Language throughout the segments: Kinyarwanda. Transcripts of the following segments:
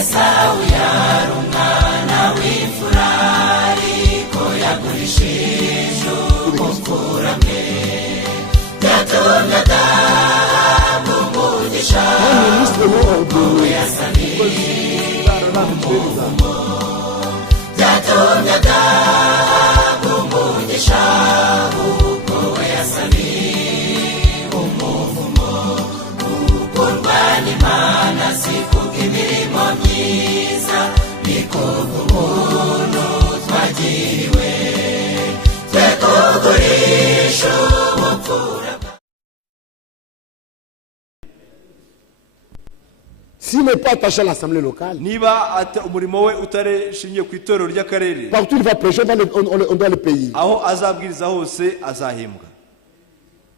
Esawu yari umwana w'imfura ariko yagurishije ubupfura bwe byatumye adahabwa umugisha kuko yasabiye umuvumo byatumye adahabwa umugisha kuko yasabiye umuvumo gukorwa n'Imana si kubw'imirimo myiza niko kubw'ubuntu twagiriwe twe kugurisha ubupfura. S'il n'est pas attaché à l'assemblée locale, partout il va prêcher, on doit le payer.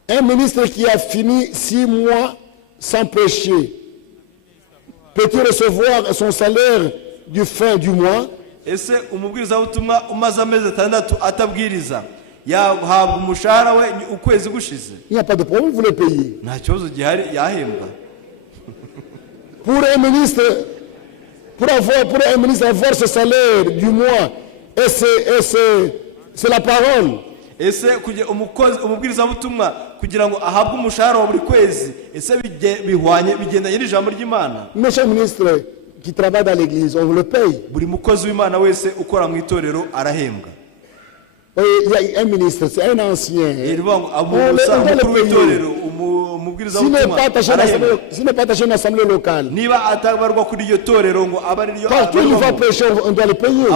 Un ministre qui a fini 6 mois sans prêcher, peut-il recevoir son salaire du fin du mois? Il n'y a pas de problème, vous le payez. Pour un ministre avoir ce salaire du mois, et c'est la parole. Ese umubwiriza butumwa kugira ngo ahabwe umushahara wa buri kwezi ese bihwanye bigendanye n'ijambo ry'Imana. Monsieur le ministre qui travaille dans l'église, on le paye. Buri mukozi w'Imana wese ukora mu itorero arahembwa. Il y a un ministre, c'est un ancien. S'il n'est pas attaché à une assemblée locale, partout il va prêcher, on doit le payer.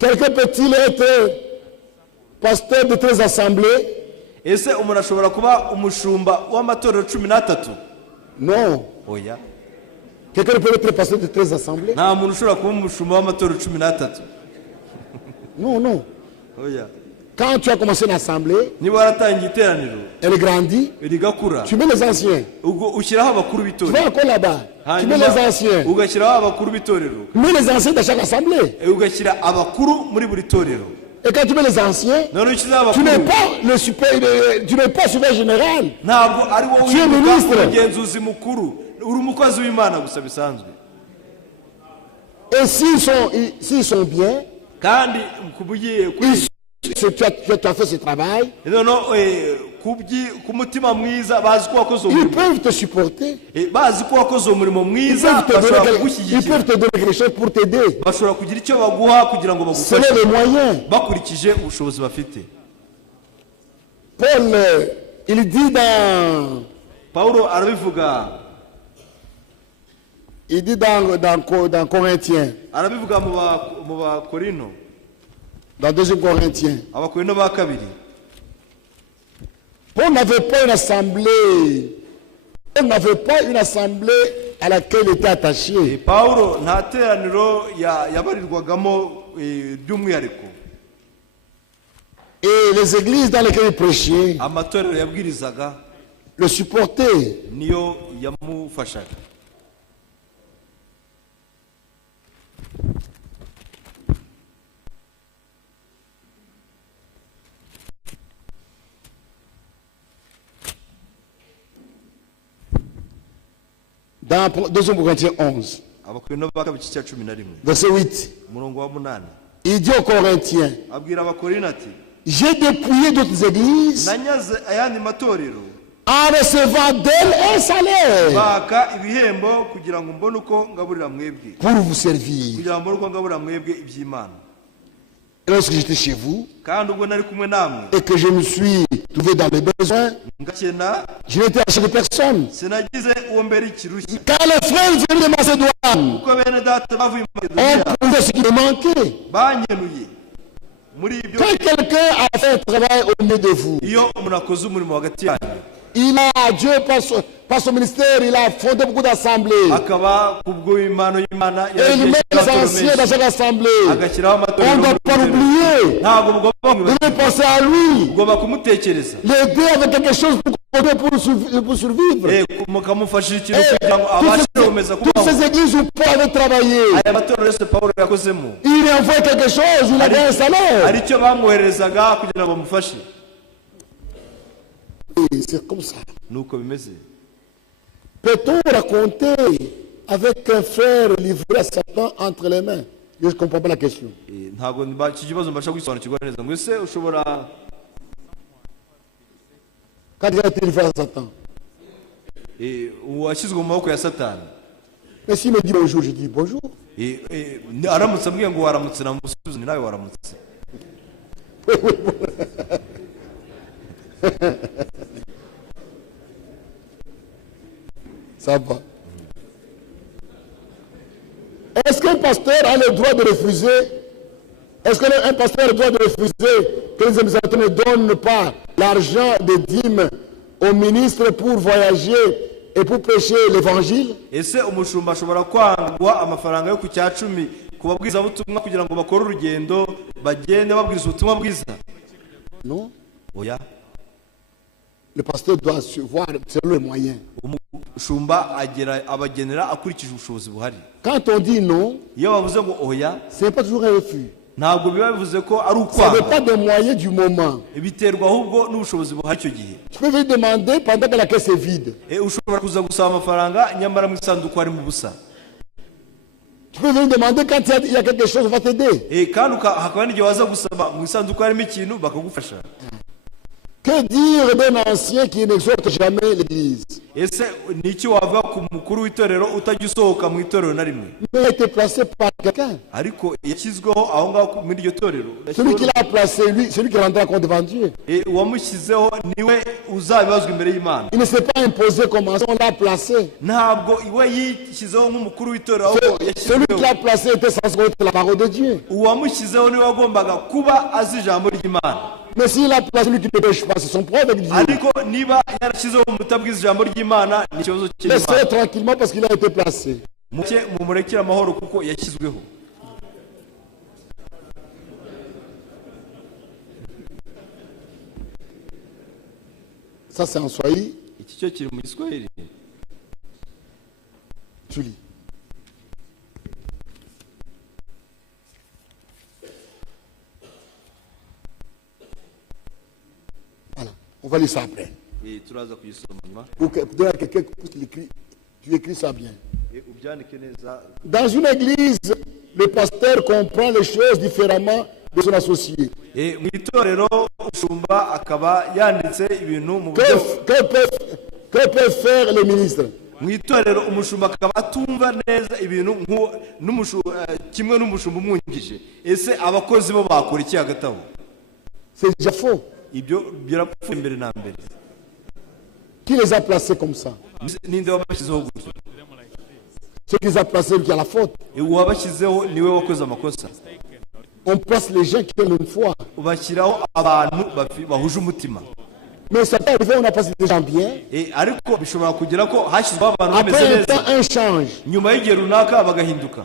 Quelqu'un peut-il être pasteur de 13 assemblées? Non. Quelqu'un peut être pasteur de 13 assemblées? Non, non. Quand tu as commencé une assemblée, elle grandit, tu mets les anciens. Tu vas encore là-bas, tu mets les anciens. Mets les anciens de chaque assemblée. Et quand tu mets les anciens, tu n'es pas le super, tu n'es pas super général. Tu es ministre. Et s'ils sont bien, tu as fait ce travail, ils peuvent te supporter. Ils peuvent te donner quelque chose pour t'aider. C'est les moyens. Paul, il dit dans Corinthiens, dans 2 Corinthiens, Paul n'avait pas une assemblée. Paul n'avait pas une assemblée à laquelle il était attaché. Et les églises dans lesquelles il prêchait le supportaient. Dans 2 Corinthiens 11, verset 8, il dit aux Corinthiens, j'ai dépouillé d'autres églises en recevant d'elles un salaire pour vous servir. Et lorsque j'étais chez vous et que je me suis trouvé dans les besoins, je n'étais acheté de personne. Quand les frères venaient de Macédoine, on trouvait ce qui me manquait. Quand quelqu'un a fait un travail au milieu de vous, il a, Dieu par son ministère, il a fondé beaucoup d'assemblées. Et il met les anciens dans chaque assemblée. On ne doit pas l'oublier. On doit penser à lui. L'aider avec quelque chose pour survivre. Toutes ces églises où Paul avait travaillé, il lui envoie quelque chose, il a gagné un salaire. Et c'est comme ça. Peut-on raconter avec un frère livré à Satan entre les mains? Je ne comprends pas la question. ntabwo iki kibazo mbasha kwisobanukirwa neza ngo ese ushobora Quand il a été livré à Satan. washyizwe mu maboko ya satani. Mais s'il me dit bonjour, je dis bonjour. aramutse ambwiye ngo waramutse namusubiza ni nawe waramutse. Ça va. Est-ce qu'un pasteur a le droit de refuser? Est-ce qu'un pasteur a le droit de refuser que les administrateurs ne donnent pas l'argent des dîmes aux ministres pour voyager et pour prêcher l'évangile? Ese umushumba ashobora kwangwa amafaranga yo ku cyacumi ku babwirizabutumwa kugira ngo bakore urugendo bagende babwiriza ubutumwa bwiza? Non. Oya. Le pasteur doit se voir selon les moyens. Umushumba abagenera akurikije ubushobozi buhari. Quand on dit non, iyo bavuze ngo oya, ce n'est pas toujours un refus. ntabwo biba bivuze ko ari Ça ukwanga. n'est pas des moyens du moment. Biterwa ahubwo n'ubushobozi buhari icyo gihe. Tu peux venir demander pendant que la caisse est vide. Ushobora kuza gusaba amafaranga nyamara mu isanduku hari mu busa. Tu peux venir demander quand il y a quelque chose, on va t'aider. Kandi hakaba n'igihe waza gusaba mu isanduku harimo ikintu bakagufasha. Que dire d'un ancien qui n'exhorte jamais l'église? Ese ni iki wavuga ku mukuru w'itorero utajya usohoka mu itorero na rimwe? Mais il a été placé par quelqu'un. Ariko yashyizweho aho ngaho muri iryo torero. Celui qui l'a placé, lui, celui qui rendra compte devant Dieu. Uwamushyizeho niwe uzabibazwa imbere y'Imana. Il ne s'est pas imposé comme ça, on l'a placé. Ntabwo iwe yishyizeho nk'umukuru w'itorero ahubwo Celui qui l'a placé était censé connaître la parole de Dieu. Uwamushyizeho niwe wagombaga kuba azi ijambo ry'Imana. Mais s'il a placé celui qui ne pêche pas, c'est son problème avec Dieu. Ariko niba yarashyizeho umutabwiza ijambo ry'Imana ni ikibazo cy'Imana. Laissez-le tranquillement parce qu'il a été placé. Mumurekere amahoro kuko yashyizweho. Ça c'est en Swahili. Iki cyo kiri mu Giswahili. Tu lis. Voilà. On va lire ça après. Turaza kuyisoma nyuma. Pour donner à quelqu'un qui écrit, tu écris ça bien. Ubyandike neza. Dans une église, le pasteur comprend les choses différemment de son associé. Mu itorero umushumba akaba yanditse ibintu mu buryo. Que peuvent faire les ministres? Mu itorero umushumba akaba atumva neza ibintu kimwe n'umushumba umwungije. Ese abakozi bo bakora iki hagati aho? C'est déjà faux. Ibyo byarapfuye imbere na mbere. Qui les a placés comme ça? Ninde wabashyizeho gutyo? Ceux qui les a placés qui a la faute. Uwabashyizeho niwe wakoze amakosa. On place les gens qui ont une foi. Bashyiraho abantu bahuje umutima. Mais ça peut arriver, on a passé des gens bien. Ariko bishobora kugera ko hashyizweho abantu bameze neza. neza. Après un change. Nyuma y'igihe runaka bagahinduka.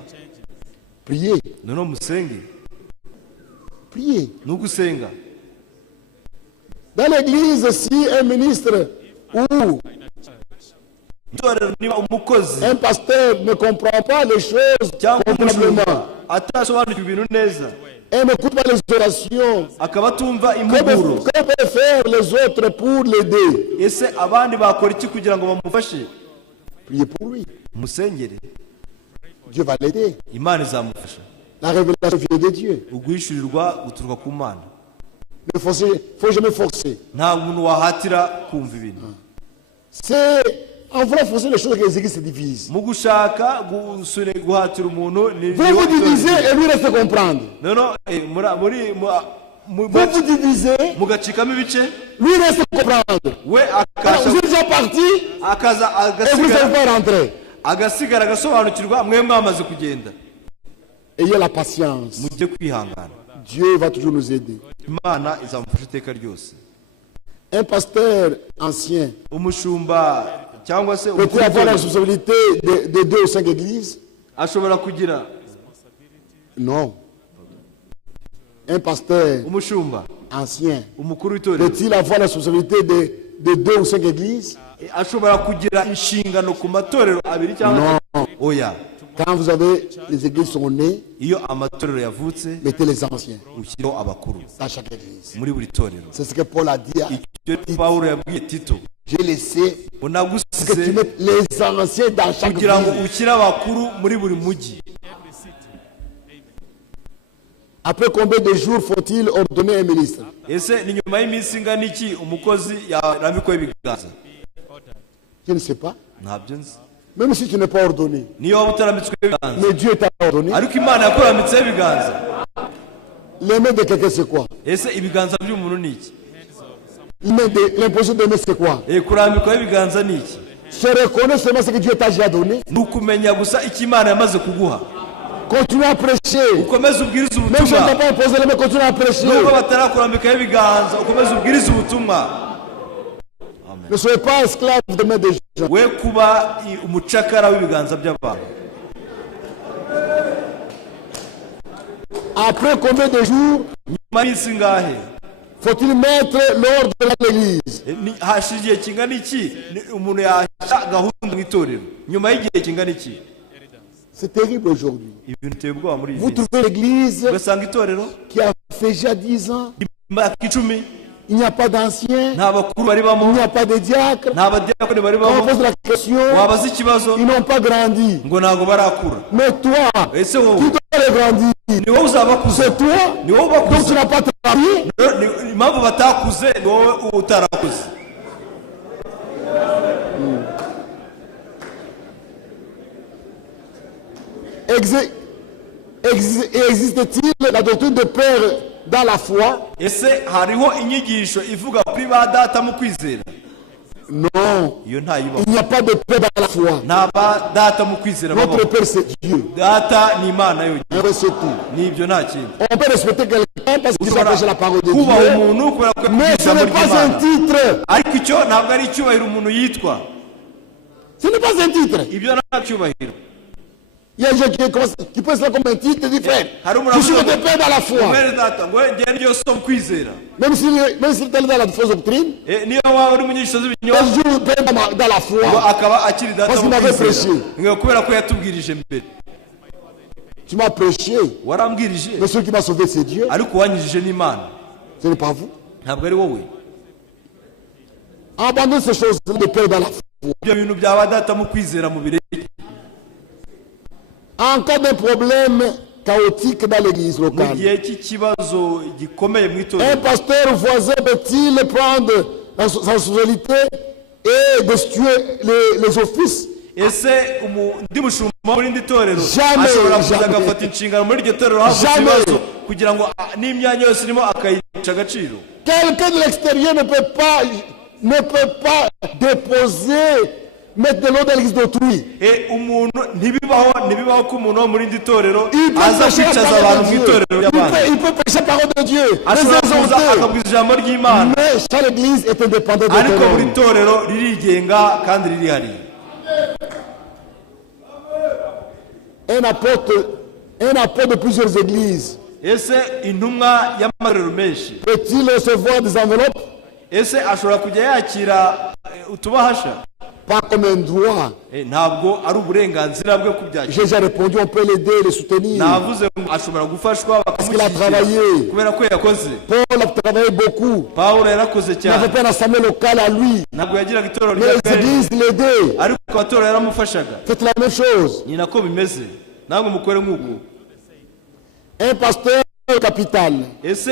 Priez. Noneho musenge. Priez. Nugusenga. Dans l'église, si un ministre ou un pasteur ne comprend pas les choses complètement, et n'écoute pas les orations, que peuvent faire les autres pour l'aider? Priez pour lui. Dieu va l'aider. La révélation vient de Dieu. Il ne faut jamais forcer. C'est en voulant forcer les choses que les églises se divisent. Vous vous divisez et lui reste comprendre. Vous vous divisez, lui reste comprendre. Alors, vous êtes déjà parti et vous n'allez pas rentrer. Ayez la patience. Dieu va toujours nous aider. Un pasteur ancien peut-il avoir la responsabilité de 2 ou 5 églises? Non. Un pasteur ancien peut-il avoir la responsabilité de 2 ou 5 églises? Non. Quand vous avez les églises sont nées, mettez les anciens dans chaque église. C'est ce que Paul a dit à Tito. J'ai laissé que tu mettes les anciens dans chaque ville. Après combien de jours faut-il ordonner un ministre? Je ne sais pas. Même si tu n'es pas ordonné. Mais Dieu t'a ordonné. Les mains de quelqu'un c'est quoi? L'imposition de main c'est quoi? Se reconnaître seulement ce que Dieu t'a déjà donné. Continue à prêcher. Même si on t'a pas imposé les mains, continue à prêcher. Ne soyez pas esclave de main des gens. Après combien de jours faut-il mettre l'ordre dans l'église? C'est terrible aujourd'hui. Vous trouvez l'église qui a fait déjà 10 ans. Il n'y a pas d'anciens, il n'y a pas de diacres. Quand on pose la question, ils n'ont pas grandi. Mais toi, tu dois grandir. C'est toi, donc tu n'as pas travaillé. Existe-t-il la doctrine de père dans la foi? Non, il n'y a pas de père dans la foi. Notre père c'est Dieu. C'est tout. On peut respecter quelqu'un parce qu'il s'appelle la parole de Dieu, mais ce n'est pas un titre. Ce n'est pas un titre. Il y a des gens qui pensent ça comme un titre différent. Je suis le père dans la foi. Même s'il est dans la fausse doctrine, il joue le père dans la foi. Parce qu'il m'avait prêché. Tu m'as prêché. Mais celui qui m'a sauvé, c'est Dieu. Ce n'est pas vous. Abandonne ces choses-là de père dans la foi. En cas de problème chaotique dans l'église locale, un pasteur voisin peut-il prendre sa responsabilité et destituer les offices? Quelqu'un de l'extérieur ne peut pas déposer, mettre de l'eau dans l'église d'autrui. Il peut prêcher la parole de Dieu. Mais chaque église est indépendante de un apôtre de plusieurs églises peut-il recevoir des enveloppes? Pas comme un droit. J'ai déjà répondu, on peut l'aider, le soutenir. Parce qu'il a travaillé. Paul a travaillé beaucoup. Il n'avait pas une assemblée locale à lui. Mais les églises l'aidaient. Faites la même chose. Un pasteur capital. Peut-il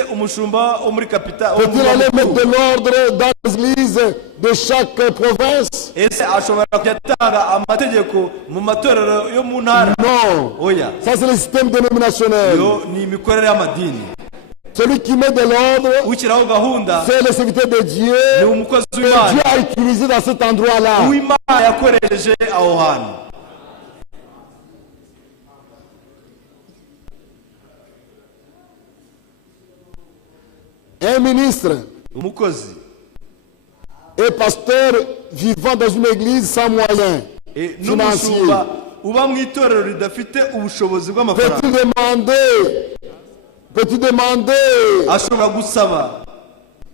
aller mettre de l'ordre dans l'église de chaque province? Non. Ça c'est le système dénominationnel. Celui qui met de l'ordre, c'est le serviteur de Dieu. Que Dieu a utilisé dans cet endroit-là. Un ministre et pasteur vivant dans une église sans moyens financiers, peut-il demander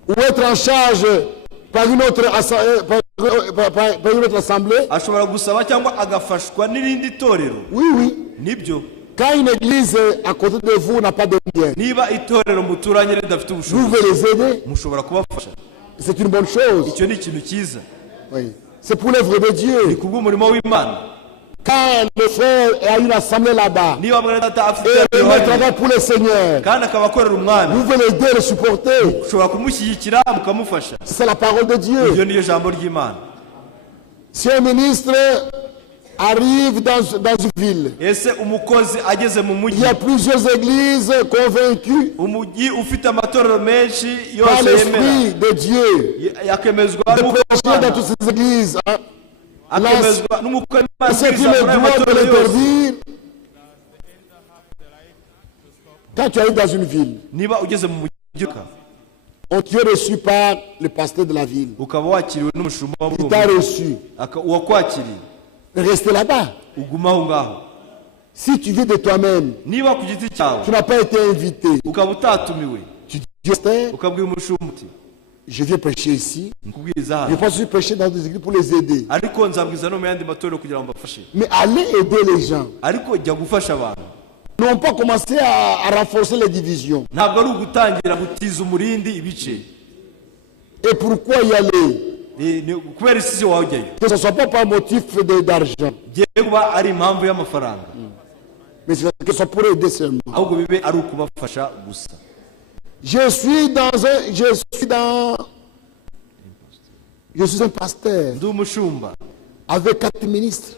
ou être en charge par une autre assemblée? Oui, oui. Quand une église à côté de vous n'a pas de moyens, vous pouvez les aider. C'est une bonne chose. Oui. C'est pour l'œuvre de Dieu. Quand le frère a une assemblée là-bas, et il travaille pour le Seigneur, vous voulez l'aider, le supporter. C'est la parole de Dieu. Si un ministre arrive dans une ville, il y a plusieurs églises convaincues par l'Esprit de Dieu de prêcher dans toutes ces églises. C'est qui le droit de l'interdire. Quand tu arrives dans une ville, on t'a reçu par le pasteur de la ville. Il t'a reçu. Restez là-bas. Si tu viens de toi-même, tu n'as pas été invité. Tu dis, je viens prêcher ici. Je pense que je prêcher dans des églises pour les aider. Mais allez aider les gens. N'ont pas commencé à renforcer les divisions. Et pourquoi y aller? Que ce ne soit pas par motif d'argent. Mais que ce soit pour aider seulement. Je suis un pasteur avec 4 ministres.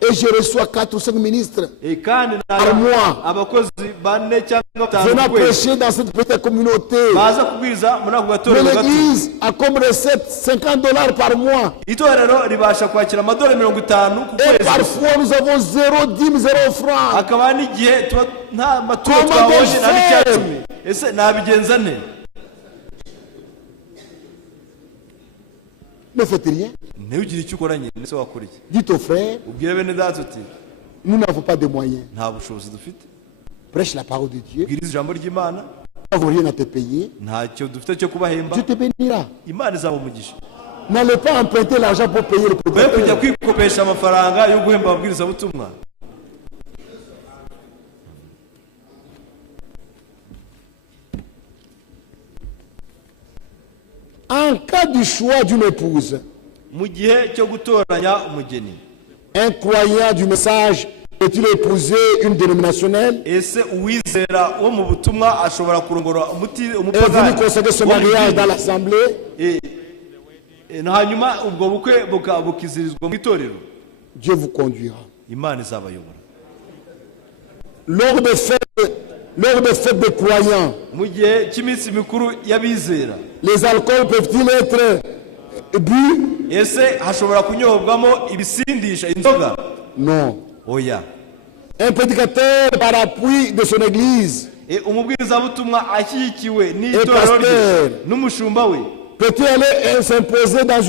Et je reçois 4 ou 5 ministres par mois. Venant prêcher dans cette petite communauté. Mais l'église a comme recette $50 par mois. Et parfois nous avons 0 dîmes, 0 francs. Comment faire? Ne faites rien. Dites aux frères, nous n'avons pas de moyens. Prêche la parole de Dieu. Nous n'avons rien à te payer. Dieu te bénira. N'allez pas emprunter l'argent pour payer le prédicateur. En cas du choix d'une épouse, un croyant du message peut-il épouser une dénominationnelle? Est venu consacrer ce mariage dans l'assemblée? Dieu vous conduira. Lors des fêtes de croyants, les alcools peuvent-ils être bu? Non. Un prédicateur par appui de son église et pasteur peut-il aller s'imposer dans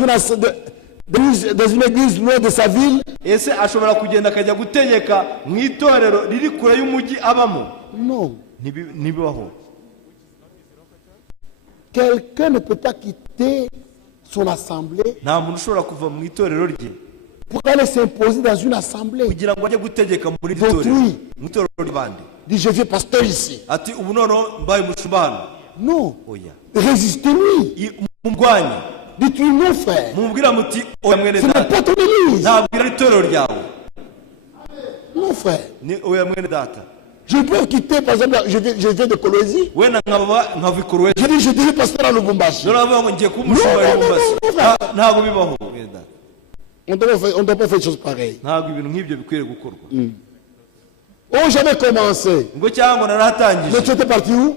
une église loin de sa ville? Non. Quelqu'un ne peut pas quitter son assemblée pour aller s'imposer dans une assemblée d'autrui. Dit, je viens pasteur ici. Non. Résistez-lui. Dites-lui non, frère. Ce n'est pas ton église. Non, frère. Je peux quitter, par exemple, je viens de Kolwezi. Je dis, je dirais pasteur à Lubumbashi. Non. On ne doit pas faire des choses pareilles. Oh, j'avais commencé. Mais tu étais parti où?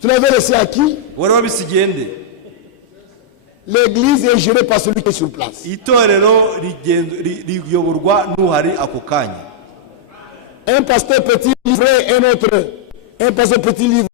Tu l'avais laissé à qui? L'église est gérée par celui qui est sur place. Un pasteur peut-il livrer un autre? Un pasteur peut-il livrer